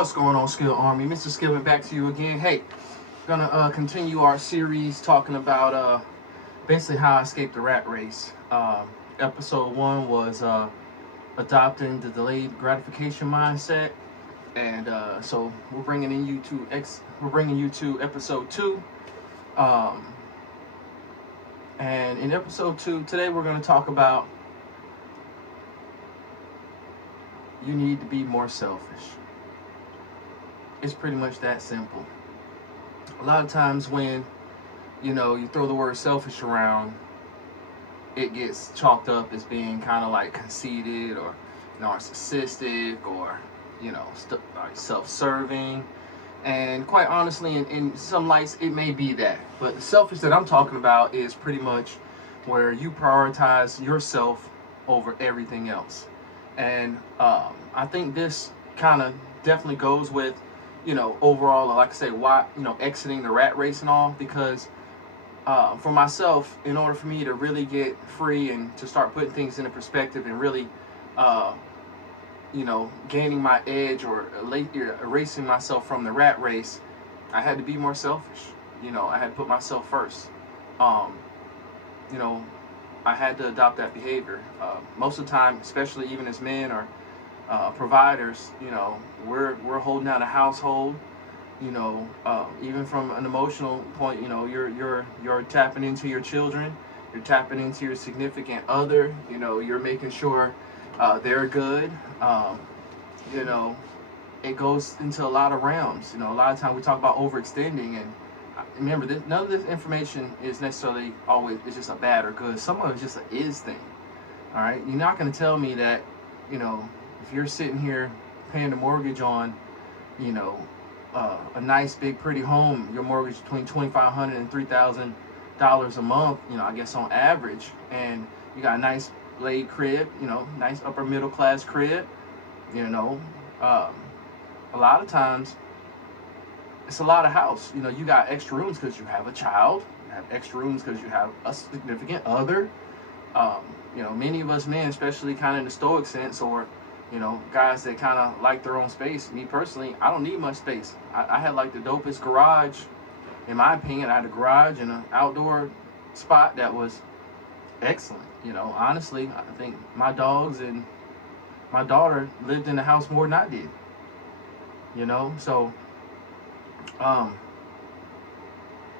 What's going on, Skill Army? Mr. Skillman back to you again. Hey, gonna continue our series talking about basically how I escaped the rat race. Episode 1 was adopting the delayed gratification mindset, and so we're bringing you to episode 2. Um, and in episode 2 today, we're going to talk about you need to be more selfish. It's pretty much that simple. A lot of times when you throw the word selfish around, it gets chalked up as being kind of like conceited or narcissistic or like self-serving. And quite honestly, in some lights, it may be that. But the selfish that I'm talking about is pretty much where you prioritize yourself over everything else. And I think this kind of definitely goes with overall, like I say, why exiting the rat race and all, because for myself, in order for me to really get free and to start putting things into perspective and really gaining my edge or erasing myself from the rat race, I had to be more selfish. I had to put myself first. um, you know I had to adopt that behavior. Most of the time, especially even as men or providers, we're holding down a household. Even from an emotional point, you're tapping into your children, you're tapping into your significant other. You're making sure they're good. You know, it goes into a lot of realms. A lot of times we talk about overextending, and remember, none of this information is necessarily always it's just a bad or good. Some of it's just a is thing. All right, you're not going to tell me that if you're sitting here paying the mortgage on a nice big pretty home, your mortgage between $2,500 and $3,000 a month, I guess on average, and you got a nice laid crib, nice upper middle class crib, a lot of times it's a lot of house. You got extra rooms because you have a child, you have extra rooms because you have a significant other. Many of us men, especially kind of in the stoic sense, or guys that kind of like their own space. Me personally, I don't need much space. I had like the dopest garage, in my opinion. I had a garage and an outdoor spot that was excellent. Honestly, I think my dogs and my daughter lived in the house more than I did. So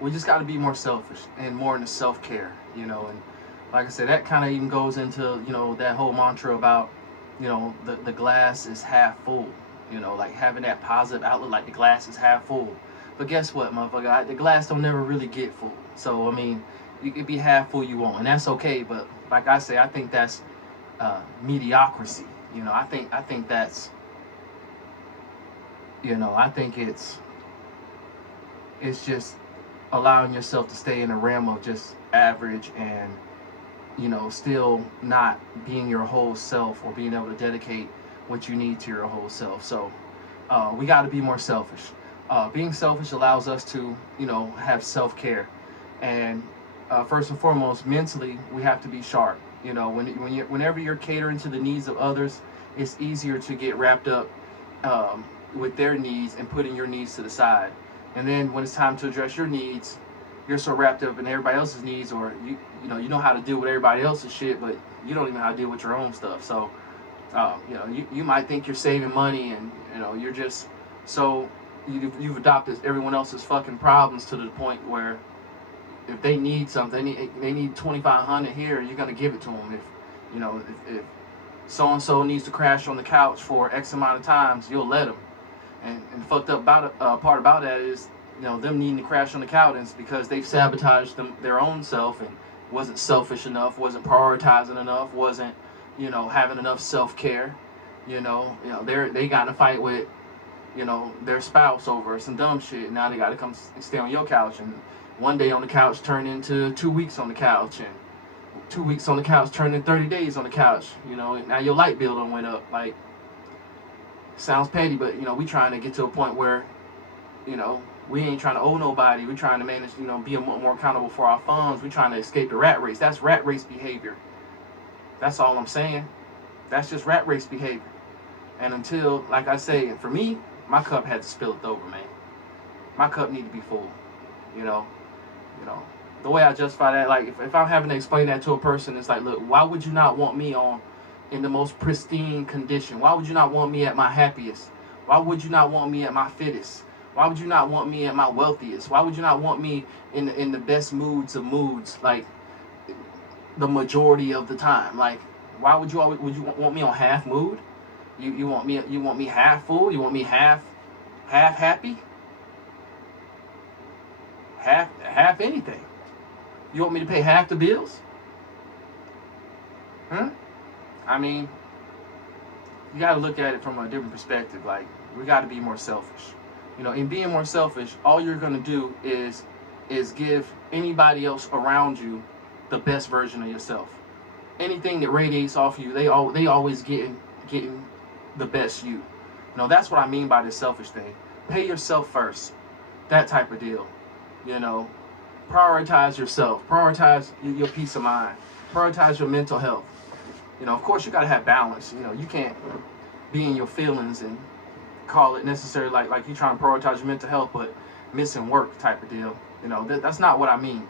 we just got to be more selfish and more into self-care. And like I said, that kind of even goes into that whole mantra about the glass is half full, like having that positive outlook, like the glass is half full. But guess what, motherfucker, the glass don't never really get full. So I mean, you could be half full you want, and that's okay. But like I say, I think that's mediocrity. I think that's I think it's just allowing yourself to stay in the realm of just average, and still not being your whole self or being able to dedicate what you need to your whole self. So we got to be more selfish. Being selfish allows us to have self-care, and first and foremost, mentally, we have to be sharp. Whenever you're catering to the needs of others, it's easier to get wrapped up with their needs and putting your needs to the side. And then when it's time to address your needs, you're so wrapped up in everybody else's needs, or you know how to deal with everybody else's shit, but you don't even know how to deal with your own stuff. So you might think you're saving money, and you're just so you've adopted everyone else's fucking problems to the point where if they need something, they need 2,500 here, you're gonna give it to them. If so and so needs to crash on the couch for X amount of times, you'll let them. And fucked up part about that is them needing to crash on the couch is because they've sabotaged their own self, and wasn't selfish enough, wasn't prioritizing enough, wasn't having enough self-care. They got in a fight with their spouse over some dumb shit. Now they got to come stay on your couch, and one day on the couch turned into 2 weeks on the couch, and 2 weeks on the couch turned into 30 days on the couch. Now your light bill done went up. Like, sounds petty, but we trying to get to a point where we ain't trying to owe nobody. We trying to manage, be more accountable for our funds. We trying to escape the rat race. That's rat race behavior. That's all I'm saying. That's just rat race behavior. And until, like I say, for me, my cup had to spill it over, man. My cup need to be full. You know, you know. The way I justify that, like if I'm having to explain that to a person, it's like, look, why would you not want me on in the most pristine condition? Why would you not want me at my happiest? Why would you not want me at my fittest? Why would you not want me at my wealthiest? Why would you not want me in the best moods of moods, like the majority of the time? Like, why would you want me on half mood? You want me half full? You want me half happy? Half anything? You want me to pay half the bills? Hmm? I mean, you got to look at it from a different perspective. Like, we got to be more selfish. In being more selfish, all you're gonna do is give anybody else around you the best version of yourself. Anything that radiates off you, they always getting the best you. That's what I mean by this selfish thing. Pay yourself first. That type of deal. You know, prioritize yourself. Prioritize your peace of mind. Prioritize your mental health. Of course, you got to have balance. You can't be in your feelings and call it necessary like you trying to prioritize your mental health, but missing work type of deal. That's not what I mean.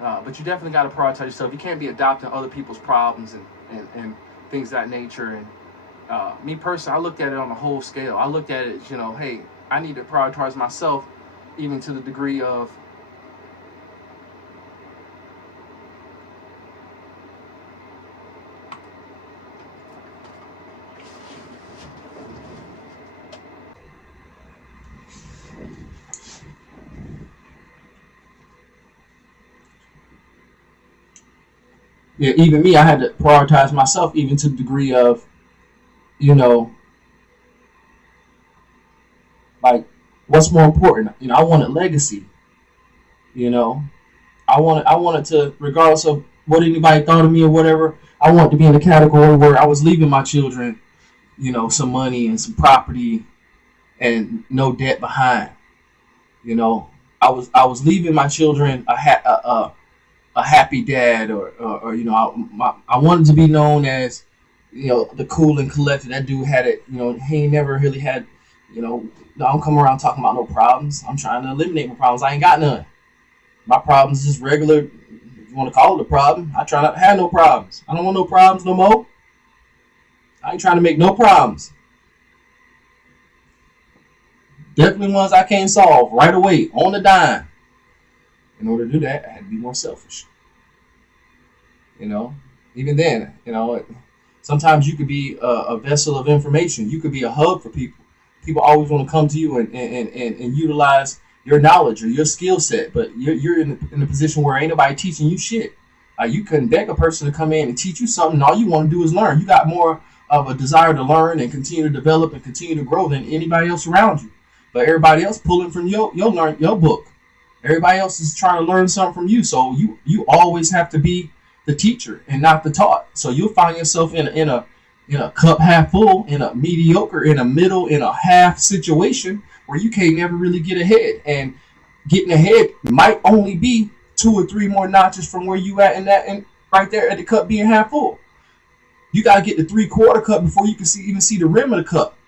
But you definitely got to prioritize yourself. You can't be adopting other people's problems and things of that nature. And me personally, I looked at it on a whole scale. I looked at it, hey, I need to prioritize myself, even to the degree of even me. I had to prioritize myself, even to the degree of you know like what's more important. I wanted legacy. You know, I wanted to, regardless of what anybody thought of me or whatever. I wanted to be in the category where I was leaving my children, some money and some property and no debt behind. You know, I was leaving my children a happy dad, or I wanted to be known as the cool and collected. That dude had it. He ain't never really had. I don't come around talking about no problems. I'm trying to eliminate my problems. I ain't got none. My problems is just regular. If you want to call it a problem, I try not to have no problems. I don't want no problems no more. I ain't trying to make no problems. Definitely ones I can't solve right away on the dime. In order to do that, I had to be more selfish. You know, even then, sometimes you could be a vessel of information. You could be a hub for people. People always want to come to you and utilize your knowledge or your skill set, but you're in a position where ain't nobody teaching you shit. You couldn't beg a person to come in and teach you something. All you want to do is learn. You got more of a desire to learn and continue to develop and continue to grow than anybody else around you. But everybody else pulling from your book. Everybody else is trying to learn something from you. So you always have to be the teacher and not the taught. So you'll find yourself in a cup half full, in a mediocre, in a middle, in a half situation where you can't never really get ahead. And getting ahead might only be 2 or 3 more notches from where you at, and right there at the cup being half full. You got to get the 3/4 cup before you can even see the rim of the cup.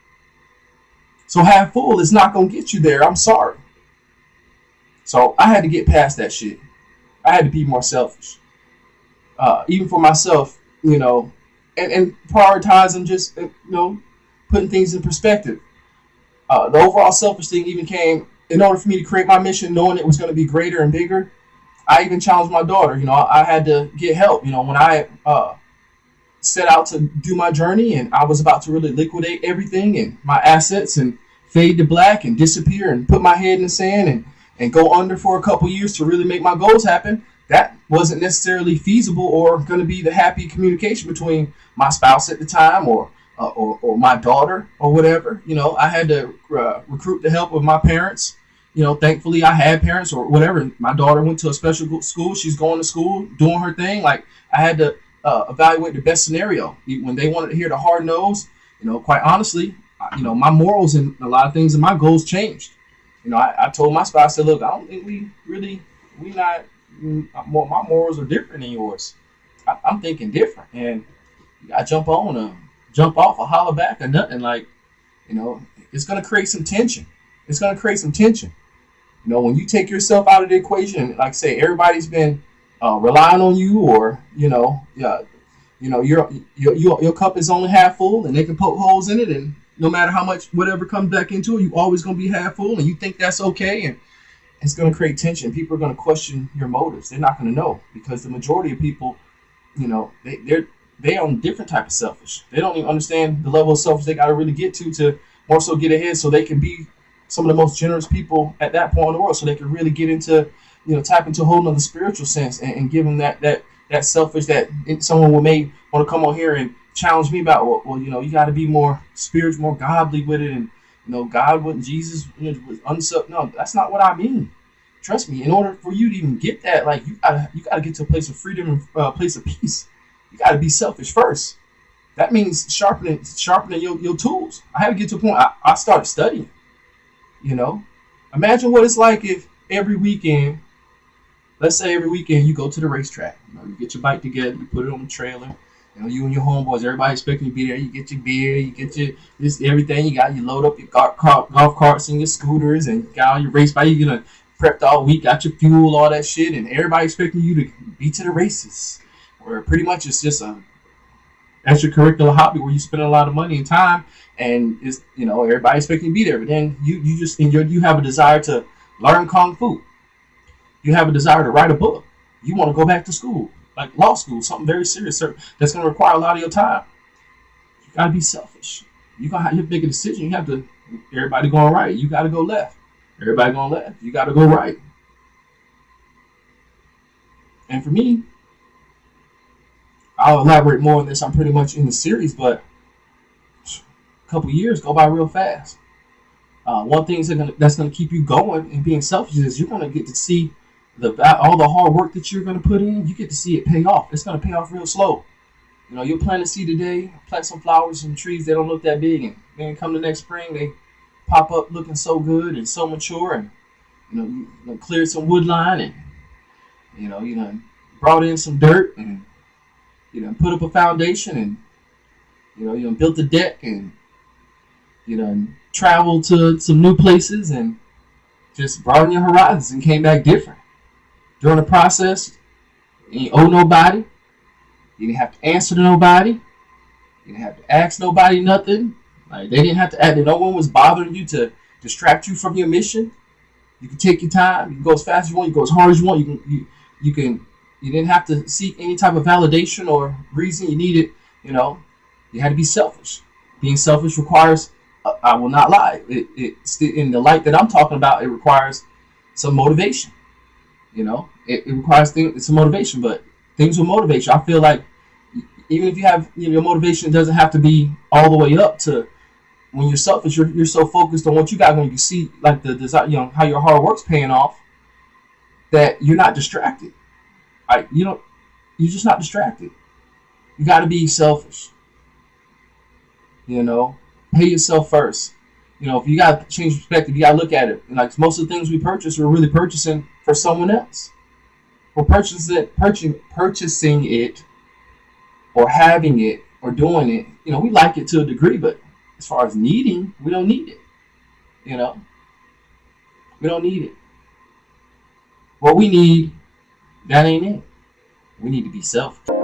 So half full is not going to get you there. I'm sorry. So I had to get past that shit. I had to be more selfish. Even for myself, and prioritizing, just, putting things in perspective. The overall selfish thing even came in order for me to create my mission, knowing it was going to be greater and bigger. I even challenged my daughter. I had to get help. When I set out to do my journey and I was about to really liquidate everything and my assets and fade to black and disappear and put my head in the sand and go under for a couple years to really make my goals happen, that wasn't necessarily feasible or going to be the happy communication between my spouse at the time or my daughter or whatever. I had to recruit the help of my parents. Thankfully I had parents or whatever. My daughter went to a special school. She's going to school, doing her thing. Like, I had to evaluate the best scenario. When they wanted to hear the hard nose, quite honestly, my morals and a lot of things and my goals changed. I told my spouse, I said, look, I don't think we not, my morals are different than yours. I'm thinking different. And I jump off or holler back or nothing. Like, You know, it's going to create some tension. It's going to create some tension. You know, when you take yourself out of the equation, like I say, everybody's been relying on you, or yeah, your cup is only half full, and they can poke holes in it, and no matter how much whatever comes back into it, you always gonna be half full, and you think that's okay, and it's gonna create tension. People are gonna question your motives. They're not gonna know, because the majority of people, they on a different type of selfish. They don't even understand the level of selfish they got to really get to more so get ahead, so they can be some of the most generous people at that point in the world, so they can really get into, tap into a whole nother spiritual sense, and give them that selfish, that someone may want to come on here and challenge me about, well, you got to be more spiritual, more godly with it, and God wouldn't, Jesus was unself. No, that's not what I mean. Trust me. In order for you to even get that, like, you gotta get to a place of freedom and a place of peace. You gotta be selfish first. That means sharpening your tools. I had to get to a point. I started studying. Imagine what it's like if every weekend, let's say every weekend you go to the racetrack. You get your bike together, you put it on the trailer. You and your homeboys, everybody expecting you to be there. You get your beer, you get your everything you got. You load up your golf carts and your scooters, and you got all your race bike. You're gonna prepped all week, got your fuel, all that shit, and everybody expecting you to be to the races. Where pretty much it's just a extracurricular hobby where you spend a lot of money and time, and it's everybody expecting you to be there. But then you have a desire to learn kung fu. You have a desire to write a book. You want to go back to school, like law school, something very serious that's going to require a lot of your time. You got to be selfish. You have to make a decision. You have to. Everybody going right, you got to go left. Everybody going left, you got to go right. And for me, I'll elaborate more on this. I'm pretty much in the series, but a couple years go by real fast. One thing that's going to keep you going and being selfish is you're going to get to see all the hard work that you're going to put in. You get to see it pay off. It's going to pay off real slow. You'll plant a seed today, plant some flowers and trees. They don't look that big, and then come the next spring, they pop up looking so good and so mature, and you cleared some wood line, and you brought in some dirt, and put up a foundation, and you built a deck, and traveled to some new places, and just broadened your horizons, and came back different. During the process, you owe nobody. You didn't have to answer to nobody. You didn't have to ask nobody nothing. Like, they didn't have to add. No one was bothering you to distract you from your mission. You can take your time. You can go as fast as you want. You go as hard as you want. You didn't have to seek any type of validation or reason. You needed. You had to be selfish. Being selfish requires. I will not lie. It's in the light that I'm talking about. It requires some motivation. It requires some motivation. But things will motivate you. I feel like even if you have your motivation, doesn't have to be all the way up to. When you're selfish, you're so focused on what you got. When you see like the design, how your hard work's paying off, that you're not distracted. You're just not distracted. You got to be selfish. Pay yourself first. If you got to change perspective, you got to look at it. And like most of the things we purchase, we're really purchasing for someone else. We're purchasing it, or having it, or doing it. We like it to a degree, but as far as needing, we don't need it. We don't need it. What we need, that ain't it. We need to be selfish.